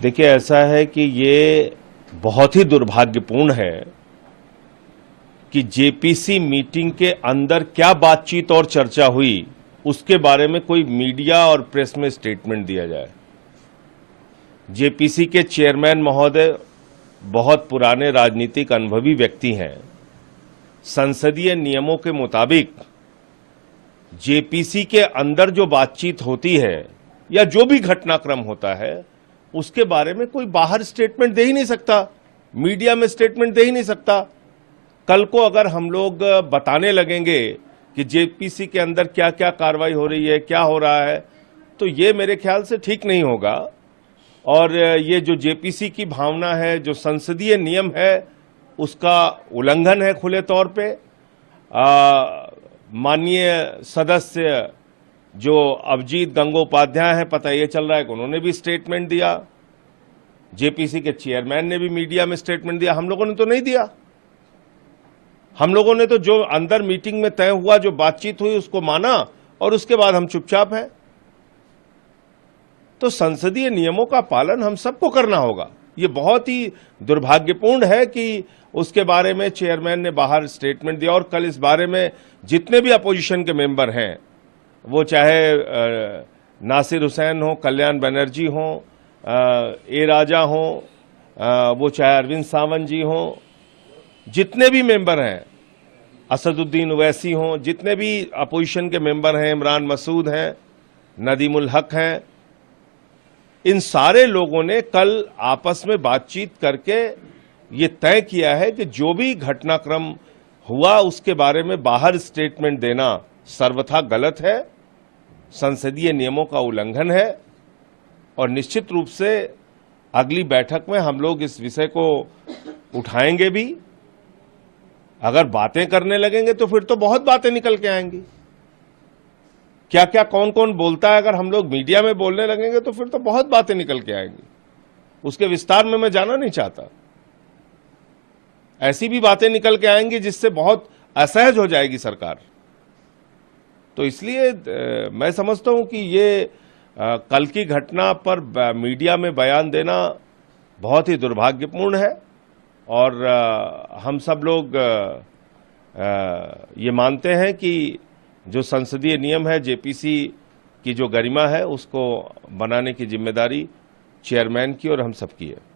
देखिए, ऐसा है कि ये बहुत ही दुर्भाग्यपूर्ण है कि जेपीसी मीटिंग के अंदर क्या बातचीत और चर्चा हुई उसके बारे में कोई मीडिया और प्रेस में स्टेटमेंट दिया जाए। जेपीसी के चेयरमैन महोदय बहुत पुराने राजनीतिक अनुभवी व्यक्ति हैं। संसदीय नियमों के मुताबिक जेपीसी के अंदर जो बातचीत होती है या जो भी घटनाक्रम होता है उसके बारे में कोई बाहर स्टेटमेंट दे ही नहीं सकता, मीडिया में स्टेटमेंट दे ही नहीं सकता। कल को अगर हम लोग बताने लगेंगे कि जेपीसी के अंदर क्या क्या कार्रवाई हो रही है, क्या हो रहा है, तो ये मेरे ख्याल से ठीक नहीं होगा। और ये जो जेपीसी की भावना है, जो संसदीय नियम है, उसका उल्लंघन है खुले तौर पे। माननीय सदस्य जो अभिजीत गंगोपाध्याय हैं, पता ये चल रहा है कि उन्होंने भी स्टेटमेंट दिया। जेपीसी के चेयरमैन ने भी मीडिया में स्टेटमेंट दिया। हम लोगों ने तो नहीं दिया। हम लोगों ने तो जो अंदर मीटिंग में तय हुआ, जो बातचीत हुई, उसको माना और उसके बाद हम चुपचाप हैं। तो संसदीय नियमों का पालन हम सबको करना होगा। ये बहुत ही दुर्भाग्यपूर्ण है कि उसके बारे में चेयरमैन ने बाहर स्टेटमेंट दिया। और कल इस बारे में जितने भी अपोजिशन के मेंबर हैं, वो चाहे नासिर हुसैन हो, कल्याण बनर्जी हो, ए राजा हो, वो चाहे अरविंद सावंत जी हो, जितने भी मेंबर हैं, असदुद्दीन ओवैसी हों, जितने भी अपोजिशन के मेंबर हैं, इमरान मसूद हैं, नदीमुल हक हैं, इन सारे लोगों ने कल आपस में बातचीत करके ये तय किया है कि जो भी घटनाक्रम हुआ उसके बारे में बाहर स्टेटमेंट देना सर्वथा गलत है, संसदीय नियमों का उल्लंघन है। और निश्चित रूप से अगली बैठक में हम लोग इस विषय को उठाएंगे भी। अगर बातें करने लगेंगे तो फिर तो बहुत बातें निकल के आएंगी। क्या क्या कौन कौन बोलता है, अगर हम लोग मीडिया में बोलने लगेंगे तो फिर तो बहुत बातें निकल के आएंगी। उसके विस्तार में मैं जाना नहीं चाहता। ऐसी भी बातें निकल के आएंगी जिससे बहुत असहज हो जाएगी सरकार। तो इसलिए मैं समझता हूं कि ये कल की घटना पर मीडिया में बयान देना बहुत ही दुर्भाग्यपूर्ण है। और हम सब लोग ये मानते हैं कि जो संसदीय नियम है, जेपीसी की जो गरिमा है, उसको बनाने की जिम्मेदारी चेयरमैन की और हम सबकी है।